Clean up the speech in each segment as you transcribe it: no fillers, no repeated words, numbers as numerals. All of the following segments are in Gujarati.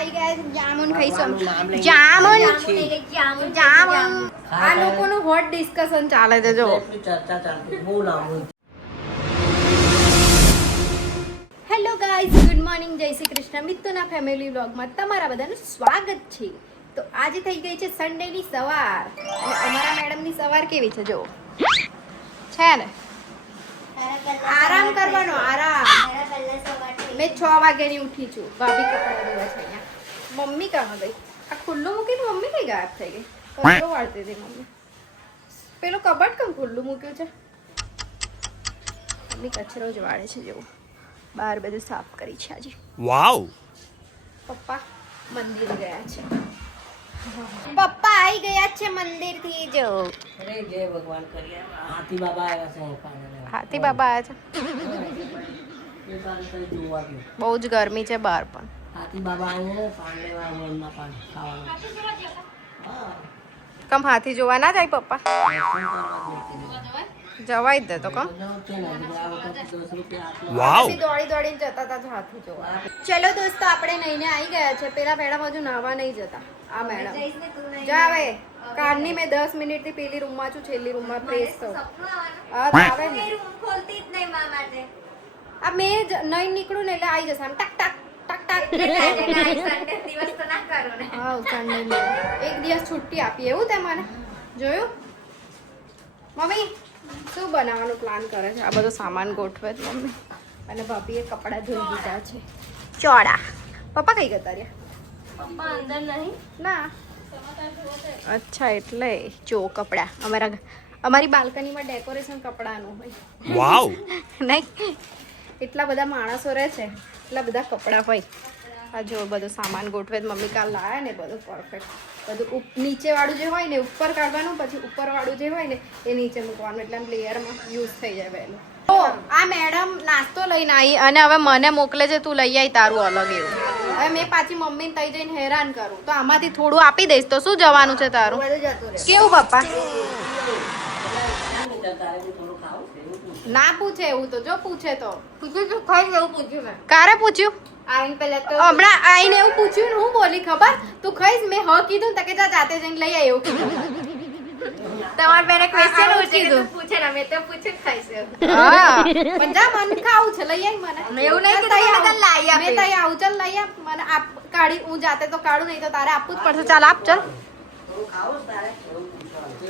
આવી ગયા છે જામુન ખાઈશું. જામુન જામુન આ લોકોનું હોટ ડિસ્કશન ચાલે છે જો. ચર્ચા ચાલતી બહુ લાંબુ. હેલો ગાઈઝ, ગુડ મોર્નિંગ, જય શ્રી કૃષ્ણ. મિત્રોના ફેમિલી વ્લોગમાં તમારા બધાનું સ્વાગત છે. તો આજે થઈ ગઈ છે સન્ડેની સવાર અને અમારા મેડમની સવાર કેવી છે જો છે ને આરામ કરવાનો આરામ. મેં 6 વાગ્યાની ઉઠી છું. ભાભી કપડા ધોવા છે અહીંયા. મમ્મી કાં ગઈ? આ ખુલ્લું મૂકીને મમ્મી કઈ ગાયબ થઈ ગઈ? કપડો વાળતી હતી મમ્મી. પેલું કબાટ કેમ ખુલ્લું મૂક્યું છે? મમ્મી કચરો જ વાળે છે જેવું. બહાર બધું સાફ કરી છે આજે. વાવ. પપ્પા મંદિર ગયા છે. પપ્પા આવી ગયા છે મંદિર થી જો. અરે જય ભગવાન કરીએ. હાથી બાબા આવ્યા છે પાણી. હાથી બાબા આવ્યા છે. બહુ જ ગરમી છે બહાર પણ. હાથી બાબા આવીને પાણી લેવા વનમાં પાણી ખાવાનું. હા. કમ હાથી જોવા ના જાય પપ્પા? જવાય જ દે તો કમ. વાવ. દોડી દોડીને જતા હતા હાથી જોવા. ચલો દોસ્તો, આપણે નઈને આવી ગયા છે. પેલા મેડમ હજુ નાહવા નહીં જતા. આ મેડમ જાવે. કારની મેં 10 મિનિટથી પેલી રૂમમાં છું, છેલ્લી રૂમમાં ફ્રેશ થઉં. હા આવે ને. આ મેં નહીં નીકળું ને એટલે આવી જશે આમ ટક ટક ટક ટક. હા સન્ડે એક દિવસ છુટ્ટી આપી એવું તે મને જોયું. મમ્મી શું બનાવવાનું પ્લાન કરે છે? આ બધો સામાન ગોઠવે છે મમ્મી. અને ભાભીએ કપડાં ધોઈ દીધા છે. ચોડા. પપ્પા કઈ ગયા રહ્યા? પપ્પા અંદર નહીં. ના અચ્છા, એટલે જો કપડાં અમારી બાલ્કનીમાં ડેકોરેશન કપડાનું હોય. વાવ. નહીં એટલા બધા માણસો રહે છે, એટલા બધા કપડાં હોય. આ જો બધો સામાન ગોઠવે મમ્મી કાલ લાયા ને બધું પરફેક્ટ. બધું નીચે વાળું જે હોય ને ઉપર કાઢવાનું, પછી ઉપર વાળું જે હોય ને એ નીચે મૂકવાનું, એટલે આમ લેયરમાં યુઝ થઈ જાય વહેલું. આ મેડમ નાસ્તો લઈને આવી અને હવે મને મોકલે છે તું લઈ આવી તારું અલગ એવું. હવે મેં પાછી મમ્મીને તઈ જઈને હેરાન કરું તો આમાંથી થોડું આપી દઈશ તો શું જવાનું છે તારું? કેવું પપ્પા? ના પૂછે એવું તો જો પૂછે તો પૂછ્યું ખાઈ એવું પૂછ્યું મેં. કારે પૂછ્યું? આઈને પહેલા તો હમણાં આઈને એવું પૂછ્યું ને હું બોલી ખબર? તું ખાઈશ? મેં હ કીધું ને કે જા જાતે જઈને લઈ આવ એવું કીધું. તમારે પહેલા ક્વેશ્ચન પૂછ્યું પૂછે ને મેં તો પૂછે ખાઈશ. હા પણ જા મને ખાવું છે લઈ આવ મને. એવું નહીં કે તઈ લાઈ આપ. મેં તઈ આવું ચાલ લઈ આપ મને. આપ કાઢી હું જાતે તો કાઢું નહીં તો તારે આપવું જ પડશે. ચાલ આપ ચાલ.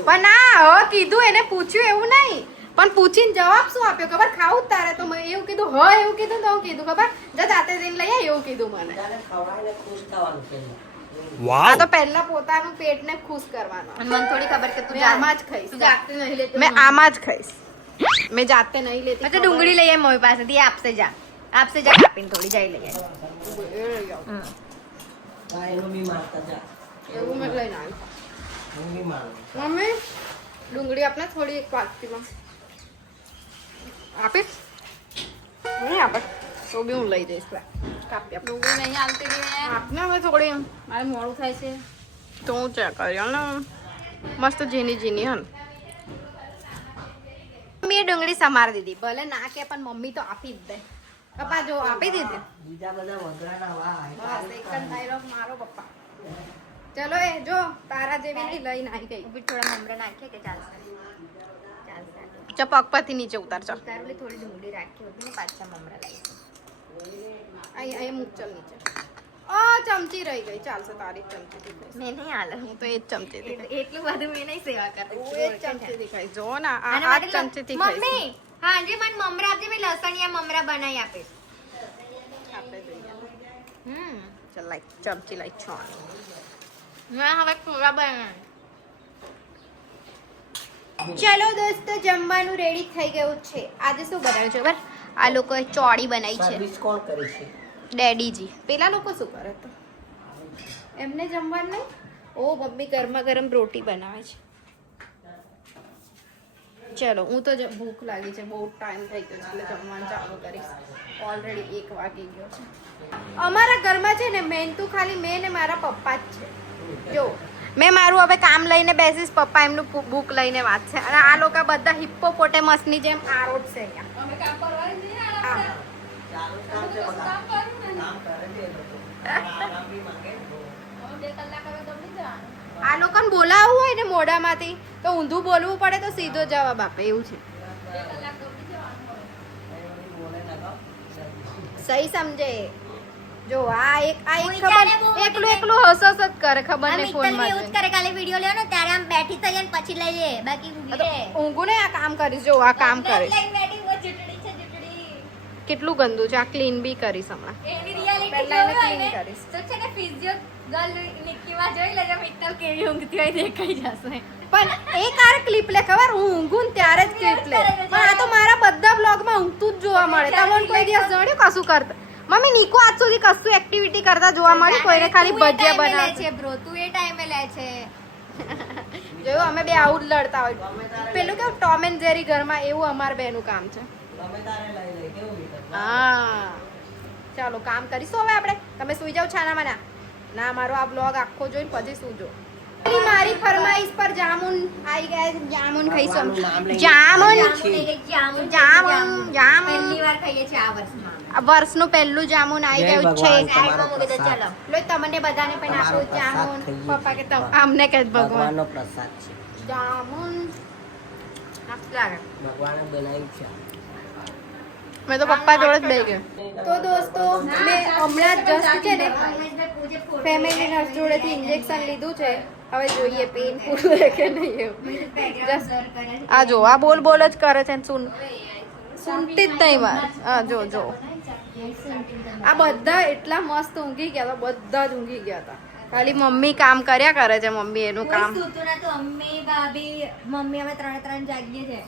પણ ના હ કીધું એને પૂછ્યું એવું નહીં પણ પૂછીને જવાબ શું આપ્યો ખબર? ખાવું જ તારે તો મેં એવું કીધું. હ એવું કીધું તો હું કીધું ખબર? જા જાતે જઈને લઈ આવ એવું કીધું મને. આ તો પહેલા પોતાનું પેટને ખુશ કરવાનું. અને મને થોડી ખબર કે તું આમાં જ ખાઈશ. તું જાતે નહીં લેતી. મેં આમાં જ ખાઈશ. મેં જાતે નહીં લેતી. મેં તો ડુંગળી લઈ આવી મમ્મી પાસેથી. આપશે જા કાપીને થોડી જઈ લઈ આવી. એવું મેં લઈને આવી. મમ્મી ડુંગળી આપને થોડી એક વાટકીમાં આપીશ. નહીં આપે તો બી હું લઈ જઈશ. કાપી આપ. ડુંગળી નહીં આવતી રે. આપને હવે થોડી મારે મોડું થાય છે. તો હું ચેક કર્યો ને મસ્ત ઝીની ઝીની હન. મમ્મીએ ડુંગળી સમારી દીધી. ભલે ના કે પણ મમ્મી તો આપી જ દે. પપ્પા જો આપી દીધી. બીજા બધા વગરાના વાહ. બસ એક જ ડાયલોગ મારો પપ્પા. ચલો એ જો તારા જેવી નહીં લઈને આવી ગઈ. ઉપર થોડા મમરા નાખીએ કે ચાલશે? ચા પગ પરથી નીચે ઉતાર ચાલ. તારું થોડી ડુંગળી રાખી હતી ને પાછા મમરા લાવીશું. અહીંયા મૂક ચાલ નીચે. ચમચી રહી ગઈ. ચાલશે તારી ચમચી. મેં નહીં હાલે. હું તો એ જ ચમચી દેખાય. એટલું બધું મેં નહીં સેવા કરતી. હું એ જ ચમચી દેખાય. જો ને આ ચમચી થી મમ્મી હાજી મને મમરા આપજે. મેં લસણિયા મમરા બનાવી આપીશ. આપણે જોઈએ. ચાલ લાઈક ચમચી લાઈક છો. મેં હવે પૂરા બનાવી. ચલો દોસ્તો, જમવાનું રેડી થઈ ગયું છે. આજે શું બનાવ્યું છે ખબર? આ લોકોએ ચોળી બનાવી છે. સર્વિસ કોણ કરે છે? ડેડીજી. પેલા લોકો શું કરે તો એમને જમવાનું નહીં. ઓ મમ્મી ગરમા ગરમ રોટી બનાવે છે. ચલો હું તો ભૂખ લાગી છે. બહુ ટાઈમ થઈ ગયો છે એટલે જમવાનું ચાલુ કરીશ. ઓલરેડી 1 વાગી ગયો છે. અમારા ઘરમાં છે ને મેન તો ખાલી મેં ને મારા પપ્પા જ છે. જો મેં મારું હવે કામ લઈને બેસીશ, પપ્પા એમનું બુક લઈને વાંચશે. અને આ લોકો બધા હિપ્પોપોટેમસની જેમ આરોટ છે અહીંયા. બી માંગે ને બહુ. આ લોકોને બોલાવવું હોય ને મોઢામાંથી તો ઊંધું બોલવું પડે તો સીધો જવાબ આપે એવું છે બોલે લગાવ. સહી સમજે જો આ એક હું ખબર જ્યારે બહુ એકલું એકલું હસ હસ જ કરે ખબર આ નહીં ફોન મિત્તલ બી એવું જ કરે, કાલે વિડિયો લેવો ને ત્યારે આમ બેઠી થઈ જાય ને પછી લઈ લે, બાકી ઊંઘી લે. ઊંઘું ને આ કામ કરીશ જો આ કામ કરીશ લઈને બેઠી હોય, જુટડી છે જુટડી. કેટલું ગંદુ છે આ ક્લીન બી કરીશ હમણાં એની reality પહેલા એને જોવી હોય clean ને, કરીશ. તો છે ને physio girl નિક્કીમાં જોઈ લેજો, મિત્તલ કેવી ઊંઘતી હોય દેખાઈ જશે. પણ એક આ ક્લિપ લે ખબર હું ઊંઘું ને ત્યારે જ ક્લિપ લે પણ આ તો મારા બધા બ્લોગમાં ઊંઘતું જ જોવા મળે તમને કોઈ દિવસ જણ્યું કશું કરતા મમ્મી નીકો આજ સુધી કશું એક્ટિવિટી કરતા જોવા મળી કોઈને ખાલી તું એ ભજીયા time એ લે બનાવે છે bro, તું એ ટાઈમે લે છે. જોયું અમે બે આવું જ લડતા હોય પેલું કેવું ટોમ એન્ડ જેરી ઘરમાં એવું અમાર બેનું કામ છે ગમે તારે લઈ લે કેવું વિકટ. હા ચાલો કામ કરીશું હવે આપણે તમે સુઈ જાઓ છાનામાં ના મારો આ બ્લોગ આખો જોઈને પછી સૂજો મારી ફરમાઈશ પર જામુન આવી ગયા છે. જામુન ખાઈશું નામ લઈને જામુન જામુન એટલે જામુન છે, જામુન, જામુન. પહેલી વાર ખાઈએ છીએ આ વર્ષમાં. આ વર્ષનું પહેલું જામુન આવી જય ગયું છે ભગવાન. સાઈડમાં મૂકી દે, ચાલો. લો તમને બધાને પણ તમારો આપું પ્રસાદ જામુન ખાઈએ પપ્પા કે છીએ. અમને કે ભગવાન ભગવાનનો પ્રસાદ છે. જામુન મસ્ત લાગે ભગવાને બનાવ્યું છે. મેં તો પપ્પા જોડે જ બેહી ગયો તો દોસ્તો મેં હમણાં જ જસ્ટ છે ને ફેમિલી નર્સ જોડેથી ઇન્જેક્શન લીધું છે હવે જોઈએ પેન પૂરું છે કે નહીં એવું Just આ જો આ બોલ બોલ જ કરે છે ને સુનતી જ નહીં વાર હા જો જો આ બધા એટલા મસ્ત ઊંઘી ગયા હતા બધા જ ઊંઘી ગયા હતા ખાલી મમ્મી કામ કર્યા કરે છે મમ્મી એનું કામ મમ્મી ભાભી મમ્મી અમે ત્રણ જાગીએ છે.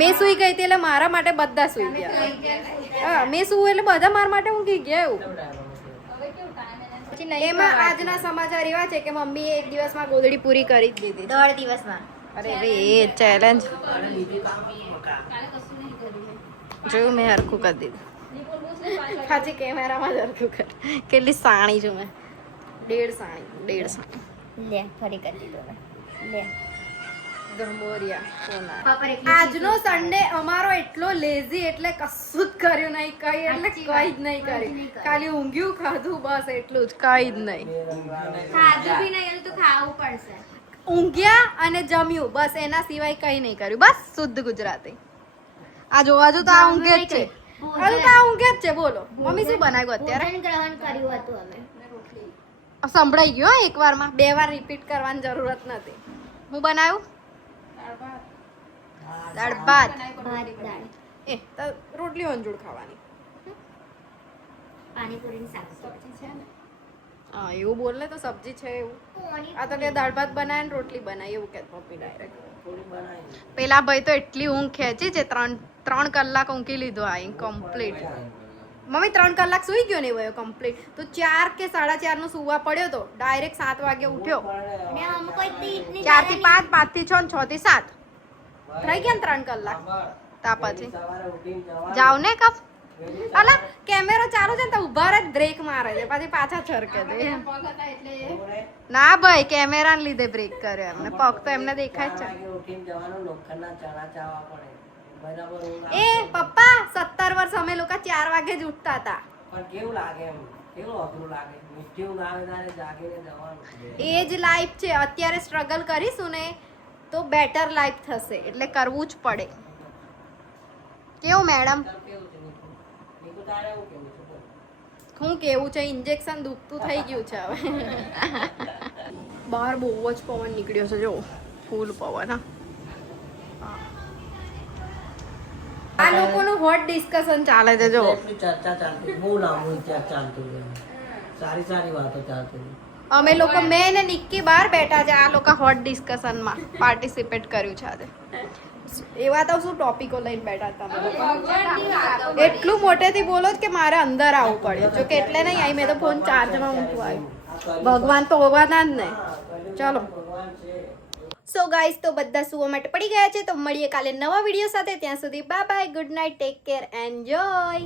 મેં સુઈ ગઈ હતી એટલે મારા માટે બધા સુઈ ગયા હા મેં સુવું એટલે બધા મારા માટે ઊંઘી ગયા એવું એમાં આજના સમાચાર એવા છે કે મમ્મીએ એક દિવસમાં ગોદડી પૂરી કરી જ દીધી છે. 10 દિવસમાં. અરે રે એ ચેલેન્જ અને બીજું કામ મકા. જોયું મેં હરખું કરી દીધું પાછી કેમેરામાં જ હરખું કર કેટલી સાણી છું મેં 1.5 સાણી લે ફરી કરી દીધું હવે. લે ગંભોરિયા સોના પાપા એકલી આજનો સન્ડે અમારો એટલો લેઝી એટલે કશું જ કર્યું નહીં કઈ એટલે કઈ જ નહીં કર્યું ખાલી ઊંઘ્યું ખાધું બસ એટલું જ કઈ જ નહીં ખાધું બી નહીં હજુ તો ખાવું પડશે. ઊંઘ્યા અને જમ્યું બસ એના સિવાય કઈ નહીં કર્યું બસ શુદ્ધ ગુજરાતી આ જો હજુ તો આ ઊંઘે જ છે હજુ તો આ ઊંઘે જ છે બોલો મમ્મી શું બનાવ્યું અત્યારે ભોજન ગ્રહણ કર્યું હતું અમે. સંભળાઈ ગયું હા એક વારમાં 2 વાર રિપીટ કરવાની જરૂરત નથી હું બનાવ્યું દાળ ભાત ભાત દાળ એ તો રોટલી અંજૂળ ખાવાની પાણીપુરીની શાક હા એવું બોલ ને તો સબ્જી છે એવું આ તો કે દાળ ભાત બનાવે ને રોટલી બનાવી એવું કે પપ્પી ડાયરેક્ટ થોડી બનાવી. પેલા ભાઈ તો એટલી ઊંઘ ખેંચી છે 3 કલાક ઊંઘી લીધો આ કમ્પ્લીટ મમ્મી 3 કલાક સુઈ ગયો ને એવો કમ્પ્લીટ તો 4 કે 4:30 નો સુવા પડ્યો તો ડાયરેક્ટ 7 વાગે ઉઠ્યો ને અમુક કોઈ તીટની 4 થી 5 5 થી 6 6 થી 7 થઈ ગયા ને 3 કલાક તા પછી સવારે ઉઠીને જવાનું. જાવ ને કપ અલા કેમેરો ચાલુ છે ને તો ઉભા રહે બ્રેક મારે છે પછી પાછા છરકે છે ના ભાઈ કેમેરાને લીધે બ્રેક કર્યો એમને પગ તો એમને દેખાય જ છે વાગે ઉઠીને જવાનું, લોખંડના ચણા ચાવવા પડે. બરાબર ઊંઘ એ આવે. પપ્પા 17 વર્ષ અમે લોકો 4 વાગે જ ઉઠતા હતા પણ કેવું લાગે એમ કેવું અઘરું લાગે મીઠી ઊંઘ આવે ત્યારે જાગીને જવાનું. એ જ લાઈફ છે અત્યારે સ્ટ્રગલ કરીશું ને તો બેટર લાઈફ થશે એટલે કરવું જ પડે કેવું મેડમ તાર કેવું છે નીકુ? નીકુ તારે એવું કેવું છે બોલ. શું કેવું છે ઇન્જેક્શન દુખતું થઈ ગયું છે હવે બહાર બહુ જ પવન નીકળ્યો છે જો ફૂલ પવન હા આ લોકોનું હોટ ડિસ્કશન ચાલે છે જો એટલી ચર્ચા ચાલતી બહુ લાંબુ ઇતિહાસ ચાલતું છે. સારી સારી વાતો ચાલતી હતી. અમે લોકો મેં ને નિક્કી બહાર બેઠા છે આ લોકો હોટ ડિસ્કશનમાં પાર્ટિસિપેટ કર્યું છે આજે એવા તો શું ટોપિકો લઈને બેઠા હતા અમે લોકો એટલું મોટેથી બોલો જ કે મારે અંદર આવવું પડે જો કે એટલે નહીં આવી મેં તો ફોન ચાર્જમાં મૂકવા આવ્યું ભગવાન તો હોવાના જ નહીં ચલો ભગવાન છે. સો ગાઈસ તો બધા સુવા માટે પડી ગયા છે તો મળીએ કાલે નવા વિડીયો સાથે ત્યાં સુધી bye bye good night take care enjoy